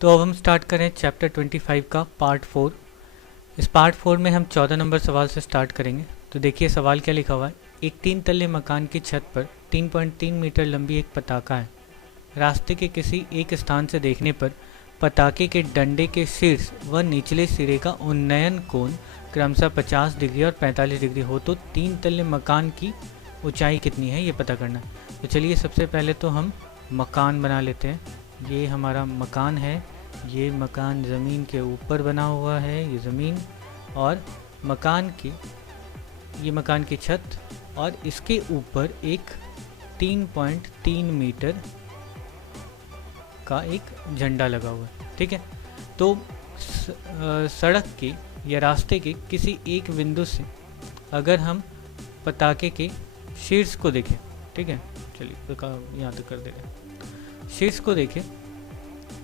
तो अब हम स्टार्ट करें चैप्टर 25 का पार्ट 4। इस पार्ट 4 में हम 14 नंबर सवाल से स्टार्ट करेंगे। तो देखिए सवाल क्या लिखा हुआ है। एक 3 तल्ले मकान की छत पर 3.3 मीटर लंबी एक पताका है। रास्ते के किसी एक स्थान से देखने पर पताके के डंडे के शीर्ष व निचले सिरे का उन्नयन कोण क्रमशः 50 डिग्री और 45 डिग्री हो तो 3 तल्ले मकान की ऊंचाई कितनी है ये पता करना है। तो चलिए सबसे पहले तो हम मकान बना लेते हैं। ये हमारा मकान है, ये मकान ज़मीन के ऊपर बना हुआ है, ये ज़मीन और ये मकान की छत और इसके ऊपर एक 3.3 मीटर का एक झंडा लगा हुआ है। ठीक है, तो सड़क के या रास्ते के किसी एक बिंदु से अगर हम पताके के शीर्ष को देखें, ठीक है, चलिए तो यहाँ तक कर दे रहे हैं। शीर्ष को देखें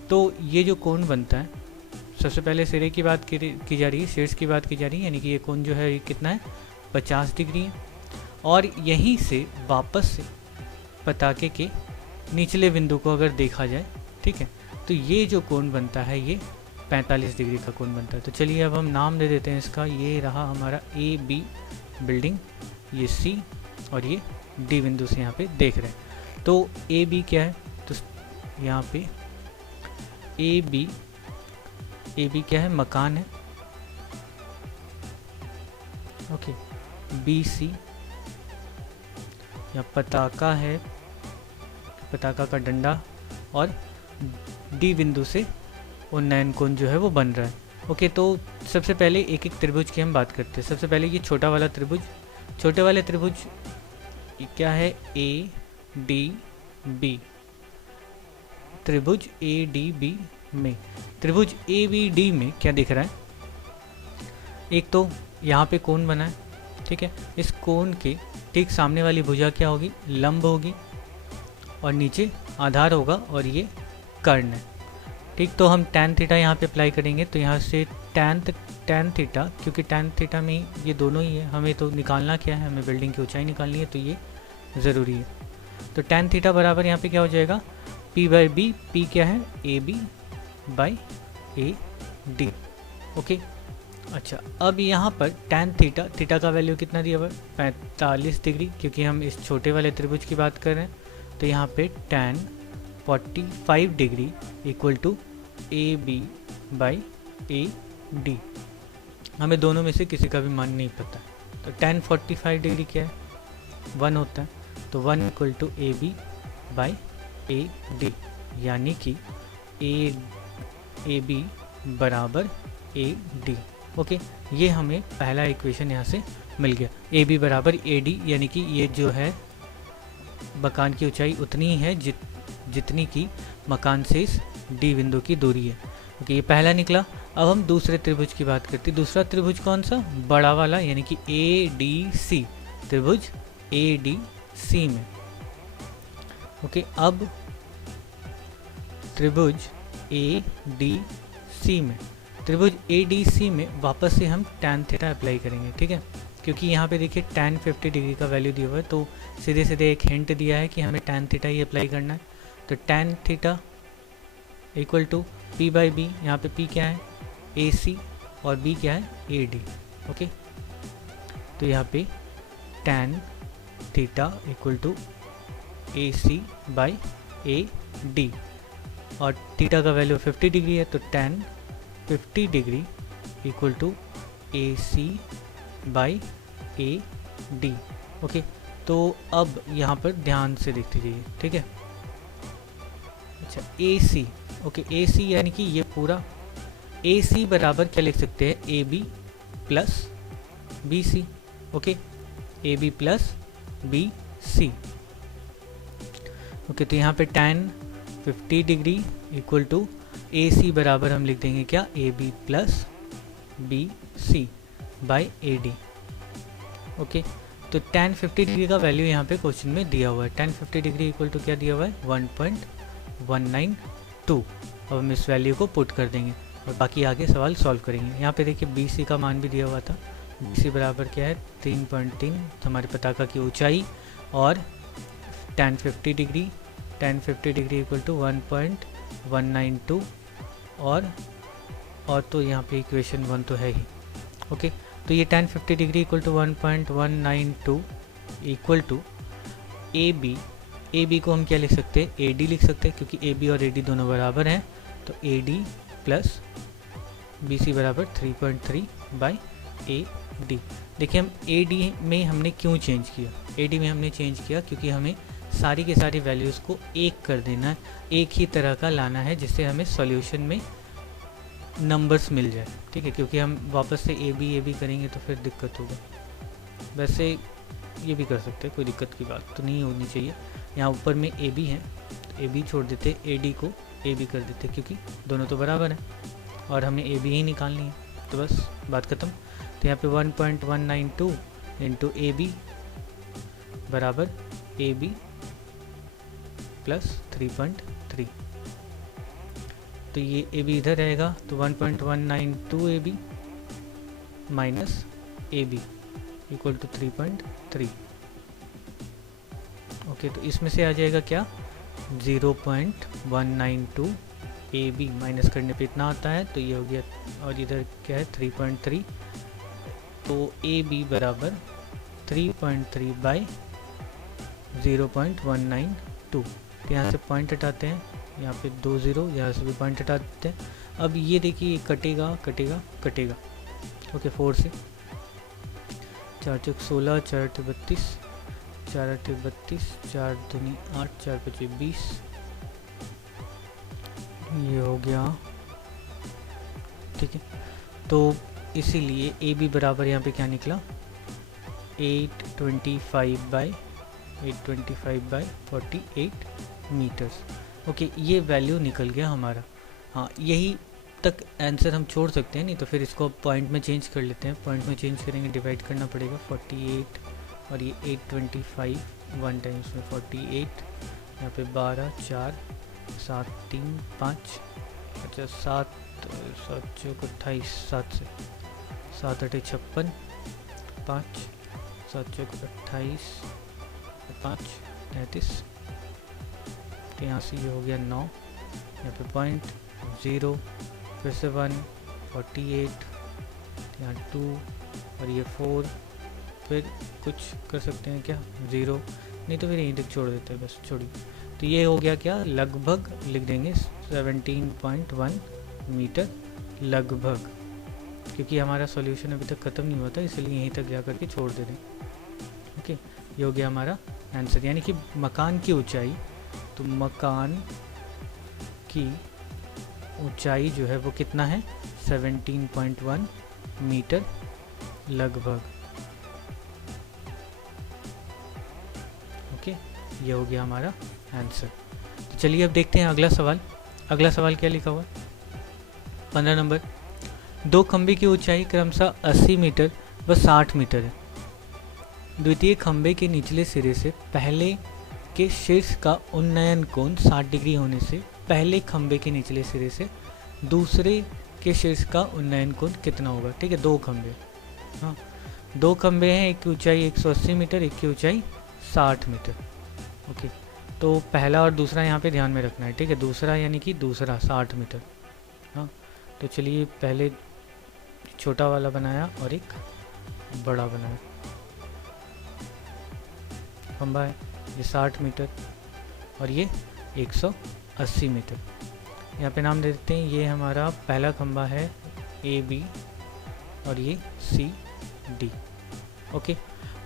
तो ये जो कोण बनता है, सबसे पहले सिरे की बात की जा रही है, शीर्ष की बात की जा रही है, यानी कि ये कोण जो है ये कितना है 50 डिग्री है। और यहीं से वापस से पताके के निचले बिंदु को अगर देखा जाए, ठीक है, तो ये जो कोण बनता है ये 45 डिग्री का कोण बनता है। तो चलिए अब हम नाम दे देते हैं इसका। ये रहा हमारा AB बिल्डिंग, ये C और ये D बिंदु से यहाँ पे देख रहे हैं। तो AB क्या है, तो यहाँ पे AB क्या है, मकान है। ओके, BC या पताका है, पताका का डंडा और D बिंदु से उन्नयन कोण जो है वो बन रहा है। ओके, तो सबसे पहले एक एक त्रिभुज की हम बात करते हैं। सबसे पहले ये छोटा वाला त्रिभुज, छोटे वाले त्रिभुज क्या है, ADB, त्रिभुज ADB में, त्रिभुज ABD में क्या दिख रहा है, एक तो यहाँ पे कोण बना है, ठीक है, इस कोण के ठीक सामने वाली भुजा क्या होगी, लंब होगी और नीचे आधार होगा और ये कर्ण है। ठीक, तो हम tan थीटा यहाँ पे अप्लाई करेंगे। तो यहाँ से tan थीटा, क्योंकि tan थीटा में ये दोनों ही है, हमें तो निकालना क्या है, हमें बिल्डिंग की ऊंचाई निकालनी है, तो ये ज़रूरी है। तो tan थीटा बराबर यहाँ पे क्या हो जाएगा, P/B, P क्या है, AB/AD। ओके, अच्छा, अब यहाँ पर tan थीटा का वैल्यू कितना दिया हुआ है, 45 डिग्री, क्योंकि हम इस छोटे वाले त्रिभुज की बात कर रहे हैं। तो यहाँ पे tan 45 degree equal to AB/AD। हमें दोनों में से किसी का भी मान नहीं पता। तो tan 45 डिग्री क्या है, 1 होता है, तो 1 इक्वल टू AB/AD, यानी कि AB बराबर AD। ओके, ये हमें पहला इक्वेशन यहाँ से मिल गया। AB बराबर AD, यानी कि ये जो है मकान की ऊंचाई उतनी ही है जितनी की मकान से इस D बिंदु की दूरी है। ओके, ये पहला निकला। अब हम दूसरे त्रिभुज की बात करते हैं। दूसरा त्रिभुज कौन सा, बड़ा वाला, यानी कि ADC, त्रिभुज ADC में। ओके, अब त्रिभुज ADC में, त्रिभुज ADC में वापस से हम tan थीटा अप्लाई करेंगे। ठीक है, क्योंकि यहाँ पे देखिए tan 50 डिग्री का वैल्यू दिया हुआ है, तो सीधे सीधे एक हिंट दिया है कि हमें tan थीटा ही अप्लाई करना है। तो tan theta equal to P/B, यहाँ पे P क्या है, AC और B क्या है, AD। ओके, तो यहाँ पे tan theta equal to AC/AD और थीटा का वैल्यू 50 डिग्री है, तो tan 50 degree equal to AC/AD। Okay, तो अब यहाँ पर ध्यान से देखते जाइए। ठीक है, अच्छा, AC, ओके, AC यानी कि ये पूरा AC बराबर क्या लिख सकते हैं, AB plus BC। Okay, AB plus BC। Okay, तो यहाँ पे tan 50 degree equal to AC बराबर हम लिख देंगे क्या, AB प्लस BC/AD। ओके, तो tan 50 डिग्री का वैल्यू यहाँ पे क्वेश्चन में दिया हुआ है। tan 50 डिग्री इक्वल टू क्या दिया हुआ है, 1.192। अब हम इस वैल्यू को पुट कर देंगे और बाकी आगे सवाल सॉल्व करेंगे। यहाँ पे देखिए BC का मान भी दिया हुआ था। BC बराबर क्या है, 3.3 हमारे पताका की ऊंचाई और tan 50 डिग्री इक्वल टू 1.192 और तो यहाँ पे इक्वेशन 1 तो है ही। ओके, तो ये tan 50 degree equal to 1.192 equal to A B को हम क्या लिख सकते हैं, ए डी लिख सकते हैं, क्योंकि ए बी और ए डी दोनों बराबर हैं। तो A D plus B C बराबर 3.3 बाई ए डी। देखिए हम ए डी में हमने क्यों चेंज किया, ए डी में हमने चेंज किया क्योंकि हमें सारी के सारी वैल्यूज़ को एक कर देना है, एक ही तरह का लाना है, जिससे हमें सॉल्यूशन में नंबर्स मिल जाए। ठीक है, क्योंकि हम वापस से ए बी करेंगे तो फिर दिक्कत होगा। वैसे ये भी कर सकते हैं, कोई दिक्कत की बात तो नहीं होनी चाहिए। यहाँ ऊपर में ए बी है तो ए बी छोड़ देते, ए डी को ए बी कर देते, क्योंकि दोनों तो बराबर हैं और हमने ए बी ही निकालनी है, तो बस बात ख़त्म। तो यहाँ पे 1.192 इंटू ए बी बराबर ए बी प्लस 3.3। तो ये ए बी इधर रहेगा, तो 1.192 A B minus A B equal to 3.3। Okay, तो इसमें से आ जाएगा क्या, 0.192 ए बी माइनस करने पे इतना आता है, तो ये हो गया, और इधर क्या है 3.3, तो ए बी बराबर 3.3 बाई 0.192। तो यहाँ से पॉइंट हटाते हैं, यहाँ पे 2 0, यहाँ से भी पॉइंट हटा देते हैं। अब ये देखिए कटेगा कटेगा कटेगा। ओके, 4 से 4 चौक 16, 4 8 32, 4 8 32, 4 दूनी 8, 4 5 20, ये हो गया। ठीक है, तो इसीलिए ए बी बराबर यहाँ पे क्या निकला, 825 बाई 48 मीटर्स। ओके, ये वैल्यू निकल गया हमारा। हाँ, यही तक आंसर हम छोड़ सकते हैं, नहीं तो फिर इसको पॉइंट में चेंज कर लेते हैं। पॉइंट में चेंज करेंगे, डिवाइड करना पड़ेगा 48 और ये 825, 1 टाइम्स में 48, यहाँ पे 12 4 7 3 5, अच्छा 7 7 चौक 28, 7 से 7 8 56, 5 7 चौक 28, 5 33, तो यहाँ से ये हो गया 9, यहाँ पे पॉइंट 0, फिर से 1, 48, यहाँ 2 और ये 4, फिर कुछ कर सकते हैं क्या, 0, नहीं तो फिर यहीं तक छोड़ देते हैं, बस छोड़िए। तो ये हो गया क्या, लगभग लिख देंगे 17.1 मीटर लगभग, क्योंकि हमारा सॉल्यूशन अभी तक ख़त्म नहीं हुआ था, इसलिए यहीं तक जा कर के छोड़ दे दें। ओके, ये हो गया हमारा आंसर, यानी कि मकान की ऊंचाई, तो मकान की ऊंचाई जो है वो कितना है, 17.1 मीटर लगभग। ओके, ये हो गया हमारा आंसर। तो चलिए अब देखते हैं अगला सवाल। अगला सवाल क्या लिखा हुआ है, 15 नंबर। दो खंबे की ऊंचाई क्रमशः 80 मीटर व 60 मीटर है। द्वितीय खंबे के निचले सिरे से पहले के शीर्ष का उन्नयन कोण 60 डिग्री होने से पहले खंबे के निचले सिरे से दूसरे के शीर्ष का उन्नयन कोण कितना होगा। ठीक है, दो खंबे, हाँ दो खंबे हैं, एक की ऊंचाई 180 मीटर, एक की ऊंचाई 60 मीटर। ओके, तो पहला और दूसरा यहाँ पे ध्यान में रखना है। ठीक है, दूसरा यानी कि दूसरा 60 मीटर। हाँ, तो चलिए पहले छोटा वाला बनाया और एक बड़ा बनाया खंबा है, ये 60 मीटर और ये 180 मीटर। यहाँ पे नाम दे देते हैं, ये हमारा पहला खंबा है ए बी और ये सी डी। ओके,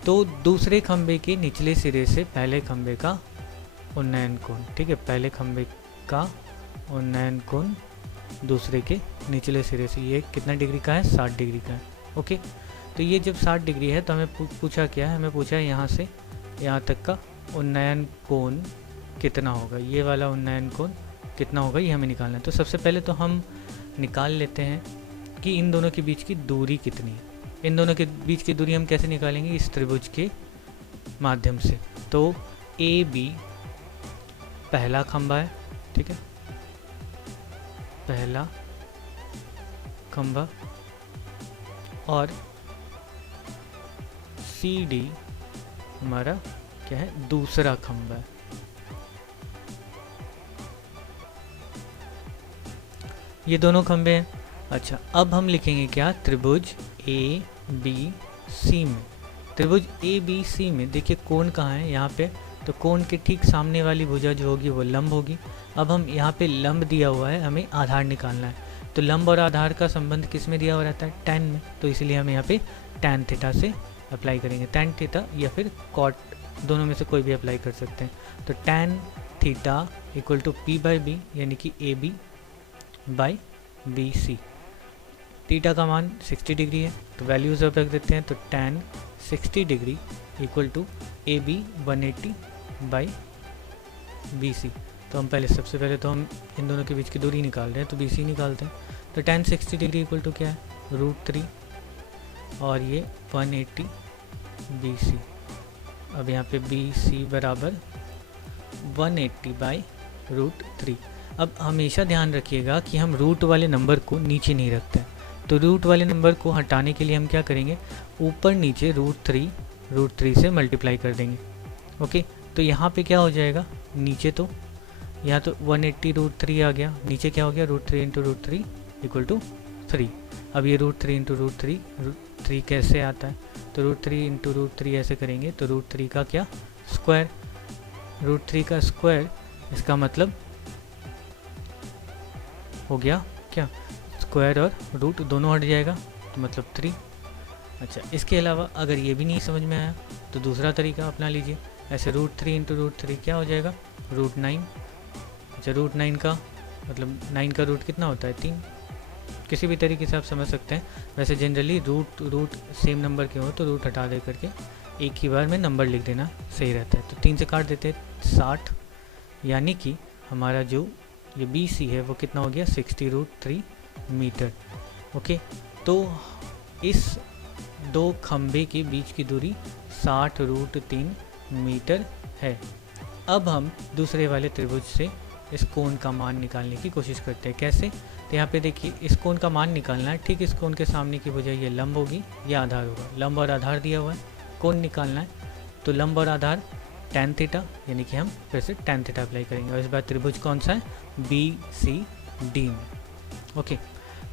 तो दूसरे खंबे के निचले सिरे से पहले खंबे का उन्नयन कोण, ठीक है, पहले खंबे का उन्नयन कोण दूसरे के निचले सिरे से ये कितना डिग्री का है, 60 डिग्री का है। ओके, तो ये जब 60 डिग्री है तो हमें पूछा क्या है, हमें पूछा है यहाँ से यहाँ तक का उन्नयन कोण कितना होगा, ये वाला उन्नयन कोण कितना होगा, ये हमें निकालना है। तो सबसे पहले तो हम निकाल लेते हैं कि इन दोनों के बीच की दूरी कितनी है। इन दोनों के बीच की दूरी हम कैसे निकालेंगे, इस त्रिभुज के माध्यम से। तो ए बी पहला खंबा है, ठीक है, पहला खंबा, और सी डी हमारा क्या है, दूसरा खंबा है। ये दोनों खंबे हैं। अच्छा, अब हम लिखेंगे क्या, त्रिभुज ए बी सी में। त्रिभुज ए बी सी में देखिए कोण कहाँ है, यहाँ पे, तो कोण के ठीक सामने वाली भुजा जो होगी वो लंब होगी। अब हम यहाँ पे लंब दिया हुआ है, हमें आधार निकालना है, तो लंब और आधार का संबंध किस में दिया हुआ रहता है, tan में, तो इसलिए हम यहाँ पे tan थीटा से अप्लाई करेंगे, tan थीटा या फिर cot, दोनों में से कोई भी अप्लाई कर सकते हैं। तो tan theta equal to P by B, यानी कि A B by B C. Theta का मान 60 डिग्री है, तो वैल्यूज अब रख देते हैं, तो tan 60 degree equal to A B 180 by B C. तो हम पहले, सबसे पहले तो हम इन दोनों के बीच की दूरी निकाल रहे हैं, तो बी सी निकालते हैं। तो tan 60 डिग्री इक्वल टू क्या है, √3, और ये 180 बी सी। अब यहाँ पे बी सी बराबर 180 बाई √3। अब हमेशा ध्यान रखिएगा कि हम रूट वाले नंबर को नीचे नहीं रखते हैं, तो रूट वाले नंबर को हटाने के लिए हम क्या करेंगे, ऊपर नीचे √3 से मल्टीप्लाई कर देंगे। ओके, तो यहाँ पे क्या हो जाएगा, नीचे तो यहाँ तो 180 √3 आ गया, नीचे क्या हो गया, √3 × √3 इक्वल टू 3। अब ये √3 × √3 कैसे आता है, तो √3 × √3 ऐसे करेंगे, तो √3 का क्या, स्क्वायर, √3 का स्क्वायर, इसका मतलब हो गया क्या, स्क्वायर और रूट दोनों हट जाएगा, तो मतलब 3। अच्छा, इसके अलावा अगर ये भी नहीं समझ में आया तो दूसरा तरीका अपना लीजिए, ऐसे √3 × √3 क्या हो जाएगा, √9। अच्छा, √9 का मतलब 9 का रूट कितना होता है, 3। किसी भी तरीके से आप समझ सकते हैं। वैसे जनरली रूट सेम नंबर के हो तो रूट हटा दे करके एक ही बार में नंबर लिख देना सही रहता है। तो 3 से काट देते हैं 60, यानी कि हमारा जो ये बी सी है वो कितना हो गया, 60 √3 मीटर। ओके, तो इस दो खंबे के बीच की दूरी 60 √3 मीटर है। अब हम दूसरे वाले त्रिभुज से इस कोण का मान निकालने की कोशिश करते हैं। कैसे, तो यहाँ पे देखिए इस कोण का मान निकालना है, ठीक इस कोण के सामने की भुजा ये लंब होगी, या आधार होगा, लंब और आधार दिया हुआ है, कोण निकालना है, तो लंब और आधार tan थीटा, यानी कि हम फिर से tan थीटा अप्लाई करेंगे। और इस बार त्रिभुज कौन सा है, बी सी डी में। ओके,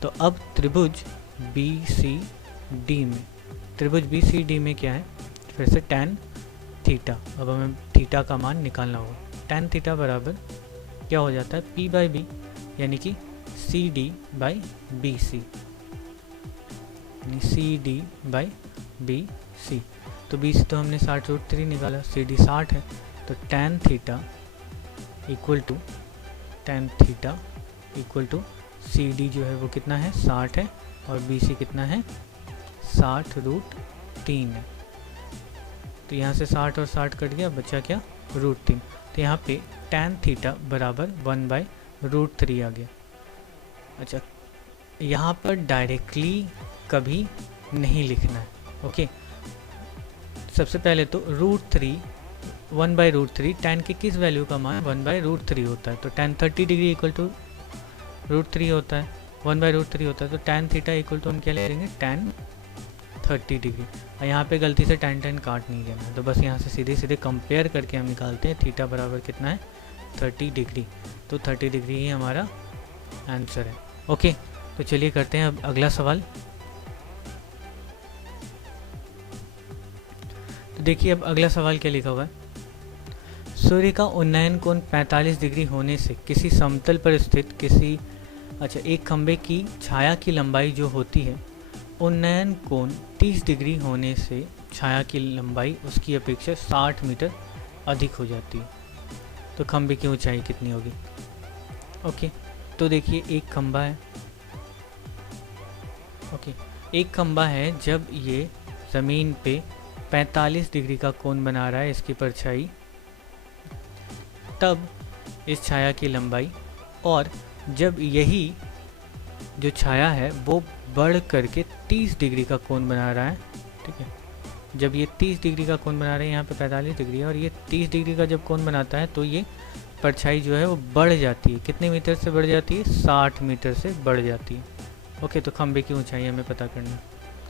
तो अब त्रिभुज बी सी डी में, त्रिभुज बी सी डी में क्या है, फिर से tan थीटा। अब हमें थीटा का मान निकालना होगा, tan थीटा बराबर क्या हो जाता है, P बाई बी, यानी कि C D by B C, यानी C D by B C. तो बी सी तो हमने 60 √3 निकाला, सी डी 60 है, तो tan theta equal to C D जो है वो कितना है, 60 है, और बी सी कितना है, 60 √3 है। तो यहाँ से 60 और 60 कट गया, बचा क्या, √3। तो यहाँ पे tan थीटा बराबर 1/√3 आ गया। अच्छा, यहाँ पर डायरेक्टली कभी नहीं लिखना है। ओके, सबसे पहले तो √3 1/√3 tan के किस वैल्यू का मान 1/√3 होता है, तो tan 30 डिग्री इक्वल टू √3 होता है, 1/√3 होता है, तो tan थीटा इक्वल टू हम क्या ले लेंगे, tan 30 डिग्री। और यहाँ पे गलती से tan काट नहीं देना, तो बस यहाँ से सीधे सीधे कंपेयर करके हम निकालते हैं, थीटा बराबर कितना है, 30 डिग्री। तो 30 डिग्री ही हमारा आंसर है। ओके, तो चलिए करते हैं अब अगला सवाल। तो देखिए अब अगला सवाल क्या लिखा हुआ है, सूर्य का उन्नयन कोण 45 डिग्री होने से किसी समतल पर स्थित एक खंबे की छाया की लंबाई जो होती है, उन्नयन कोण 30 डिग्री होने से छाया की लंबाई उसकी अपेक्षा 60 मीटर अधिक हो जाती है, तो खंबे की ऊंचाई कितनी होगी। ओके, तो देखिए एक खंबा है, एक खंबा है, जब ये ज़मीन पे 45 डिग्री का कोण बना रहा है इसकी परछाई, तब इस छाया की लंबाई, और जब यही जो छाया है वो बढ़ करके 30 डिग्री का कोण बना रहा है, ठीक है, जब ये 30 डिग्री का कोण बना रहे हैं, यहाँ पे 45 डिग्री है, और ये 30 डिग्री का जब कोण बनाता है तो ये परछाई जो है वो बढ़ जाती है, कितने मीटर से बढ़ जाती है, 60 मीटर से बढ़ जाती है। ओके, तो खंबे की ऊंचाई हमें पता करना है।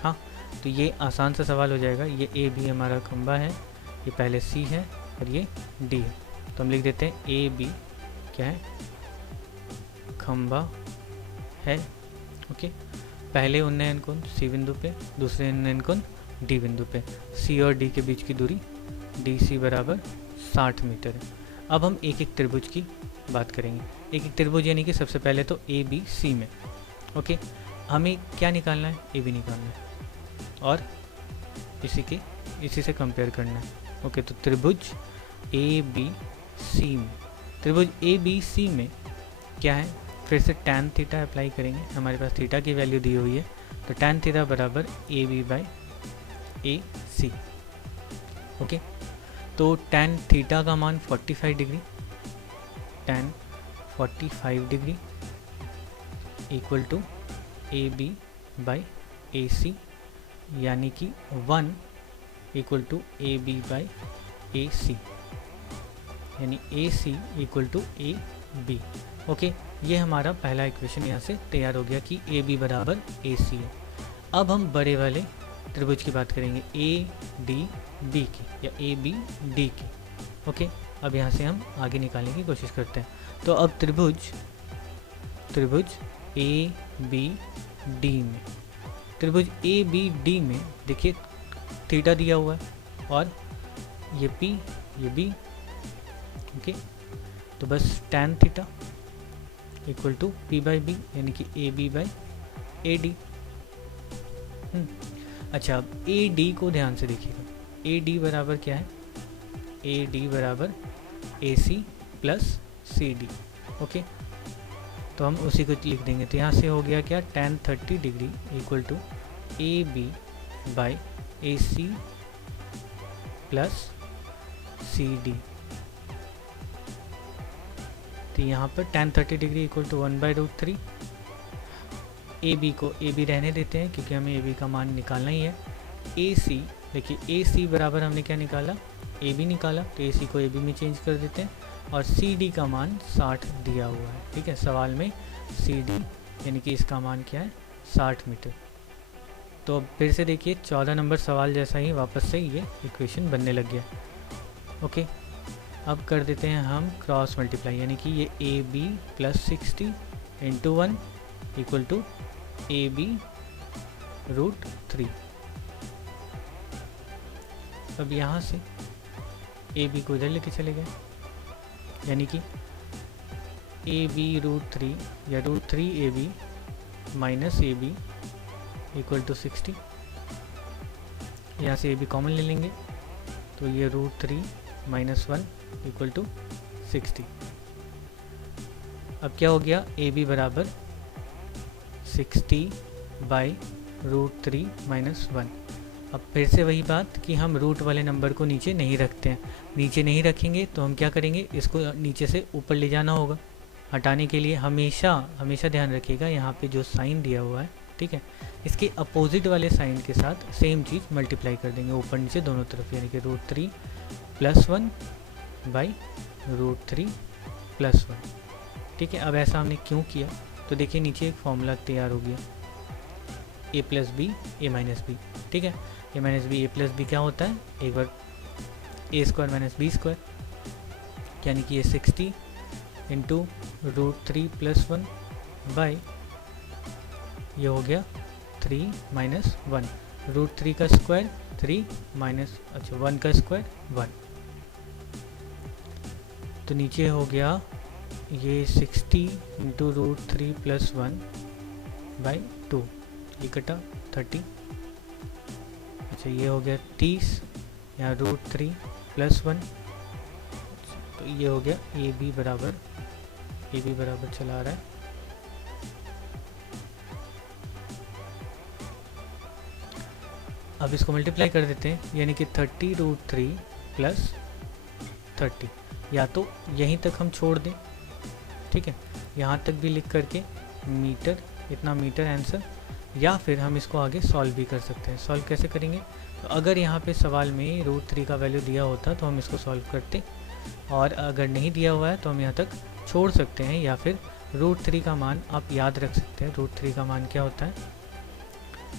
हाँ, तो ये आसान सा सवाल हो जाएगा। ये ए बी हमारा खंबा है, ये पहले सी है और ये डी है, तो हम लिख देते हैं ए बी क्या है, खंबा है। ओके, पहले उन्नयन कोण सी बिंदु पे, दूसरे उन्नयन कोण डी बिंदु पे, सी और डी के बीच की दूरी डी सी बराबर 60 मीटर है। अब हम एक एक त्रिभुज की बात करेंगे। एक एक त्रिभुज यानी कि सबसे पहले तो ए बी सी में। ओके, हमें क्या निकालना है, ए बी निकालना है और इसी से कंपेयर करना है। ओके, तो त्रिभुज ए बी सी में, त्रिभुज ए बी सी में क्या है, फिर से tan थीटा अप्लाई करेंगे। हमारे पास थीटा की वैल्यू दी हुई है, तो tan थीटा बराबर A B by A C. Okay, तो tan थीटा का मान 45 degree, tan 45 degree equal to A B by A C, यानी कि 1 equal to A B by A C, यानी A C equal to A B. Okay, ये हमारा पहला equation यहाँ से तैयार हो गया कि ए बी बराबर ए सी है। अब हम बड़े वाले त्रिभुज की बात करेंगे, ए डी बी की या ए बी डी की। ओके, अब यहाँ से हम आगे निकालने की कोशिश करते हैं। तो अब त्रिभुज ए बी डी में, त्रिभुज ए बी डी में देखिए थीटा दिया हुआ है और ये पी ये बी। ओके, तो बस tan theta equal to P by B, यानी कि A B by A D. अच्छा, अब ए डी को ध्यान से देखिएगा, ए डी बराबर क्या है, ए डी बराबर A C plus C D. Okay, तो हम उसी को लिख देंगे। तो यहाँ से हो गया क्या, tan 30 degree equal to A B by A C plus C D. तो यहाँ पर tan 30 degree equal to 1/√3। A B को ए बी रहने देते हैं क्योंकि हमें ए बी का मान निकालना ही है। ए सी, देखिए ए सी बराबर हमने क्या निकाला, ए बी निकाला, तो ए सी को ए बी में चेंज कर देते हैं और सी डी का मान 60 दिया हुआ है। ठीक है, सवाल में सी डी यानी कि इसका मान क्या है, 60 मीटर। तो अब फिर से देखिए 14 नंबर सवाल जैसा ही वापस से ये इक्वेशन बनने लग गया। ओके, अब कर देते हैं हम क्रॉस मल्टीप्लाई, यानी कि ये A B plus 60 into 1 equal to A B √3। अब यहाँ से ए बी को इधर लेके चले गए, यानी कि ए बी √3 या √3 A B minus A B equal to 60। यहाँ से ए बी कॉमन ले लेंगे, तो ये √3 माइनस 1 इक्वल टू 60। अब क्या हो गया, ए बी बराबर 60 बाई √3 माइनस 1। अब फिर से वही बात कि हम रूट वाले नंबर को नीचे नहीं रखते हैं। नीचे नहीं रखेंगे तो हम क्या करेंगे, इसको नीचे से ऊपर ले जाना होगा। हटाने के लिए हमेशा ध्यान रखिएगा यहाँ पे जो साइन दिया हुआ है, ठीक है, इसके अपोजिट वाले साइन के साथ सेम चीज़ मल्टीप्लाई कर देंगे ऊपर नीचे दोनों तरफ, यानी कि √3 प्लस 1 बाई √3 प्लस 1। ठीक है, अब ऐसा हमने क्यों किया, तो देखिए नीचे एक फॉर्मूला तैयार हो गया, ए प्लस बी ए माइनस बी। ठीक है, ए माइनस बी ए प्लस बी क्या होता है, एक बार ए स्क्वायर माइनस बी स्क्वायर, यानी कि ये 60 इंटू √3 प्लस 1 बाई ये हो गया 3 माइनस 1, √3 का स्क्वायर 3 माइनस 1 का स्क्वायर 1। तो नीचे हो गया ये 60 इंटू √3 प्लस 1 बाई 2, ये कटा 30। अच्छा, ये हो गया 30, यहाँ √3 प्लस 1, तो ये हो गया ए बी बराबर चला रहा है अब इसको मल्टीप्लाई कर देते हैं, यानी कि 30 √3 प्लस 30, या तो यहीं तक हम छोड़ दें, ठीक है, यहाँ तक भी लिख करके मीटर, इतना मीटर आंसर, या फिर हम इसको आगे सॉल्व भी कर सकते हैं। सॉल्व कैसे करेंगे, तो अगर यहाँ पे सवाल में √3 का वैल्यू दिया होता तो हम इसको सॉल्व करते, और अगर नहीं दिया हुआ है तो हम यहाँ तक छोड़ सकते हैं, या फिर √3 का मान आप याद रख सकते हैं। √3 का मान क्या होता है,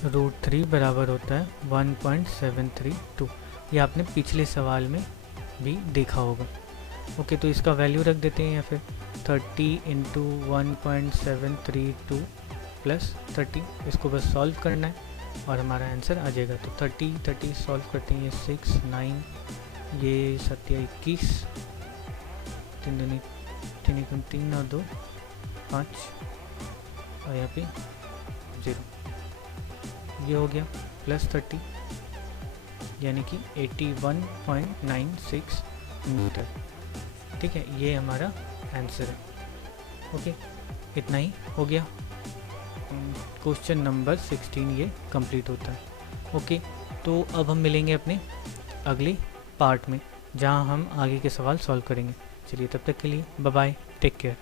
√3 बराबर होता है 1.732, ये आपने पिछले सवाल में भी देखा होगा। ओके, तो इसका वैल्यू रख देते हैं, या फिर 30 इंटू 1.732 प्लस 30, इसको बस सॉल्व करना है और हमारा आंसर आ जाएगा। तो 30 सॉल्व करते हैं, ये 6 9, ये 7 21, 3 दूनी 3 और 2 5 और यहाँ पे 0, ये हो गया प्लस 30 यानी कि 81.96 मीटर। ठीक है, ये हमारा आंसर है। ओके, इतना ही हो गया। क्वेश्चन नंबर 16 ये कंप्लीट होता है। ओके, तो अब हम मिलेंगे अपने अगले पार्ट में, जहां हम आगे के सवाल सॉल्व करेंगे। चलिए, तब तक के लिए बाय बाय, टेक केयर।